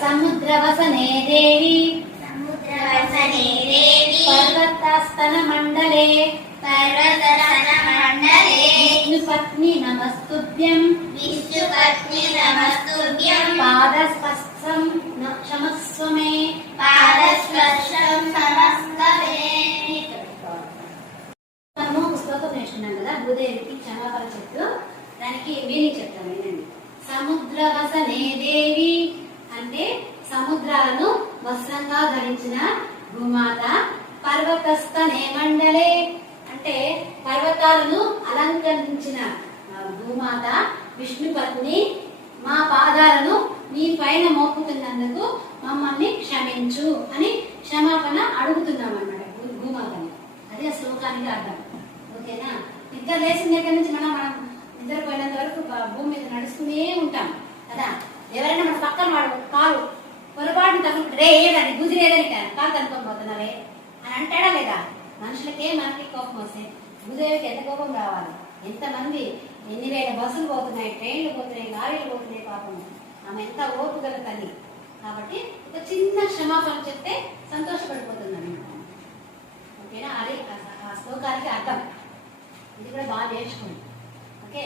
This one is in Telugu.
సముద్రవసనే దేవి పర్వతాస్తన మండలే విష్ణుపత్ని నమస్తుభ్యం పాదస్పర్శం క్షమస్వ మే మనము శ్లోకం నేర్చుకున్నాం కదా, భూదేవికి క్షమాపణ చెప్తూ దానికి మీనింగ్ చెప్తాం. ఏంటండి? సముద్రవసనే దేవి అంటే సముద్రాలను వస్త్రంగా ధరించిన భూమాత, పర్వతస్థనే మండలే అంటే పర్వతాలను అలంకరించిన భూమాత, విష్ణుపత్ని, మా పాదాలను మీ పైన మోపుతున్నందుకు మమ్మల్ని క్షమించు అని క్షమాపణ అడుగుతున్నాం అన్నమాట భూమాతని. అదే శ్లోకానికి అర్థం. ఓకేనా? నిద్ర లేచిన దగ్గర నుంచి మనం నిద్రపోయినంత వరకు భూమి మీద నడుస్తూనే ఉంటాం కదా. ఎవరైనా మన పక్కన వాడు కాలు పొరపాటును తగ్గుతుంది, రే ఏదని గుదిరేదని కాలు కనుక్కోపోతున్నావే అని అంటాడా లేదా? మనుషులకే మనకి కోపం వస్తే భూదేవికి ఎంత కోపం రావాలి? ఎంతమంది ఎన్ని వేల బస్సులు పోతున్నాయి, ట్రైన్లు పోతున్నాయి, లారీలు పోతున్నాయి. పాపం ఆమె ఎంత ఓపు గల తల్లి. కాబట్టి ఒక చిన్న క్షమాపణ చెప్తే సంతోషపడిపోతుంది అన్నమాట. ఓకేనా? అది ఆ శ్లోకానికి అర్థం. ఇది కూడా బాగా నేర్చుకోండి. ఓకే.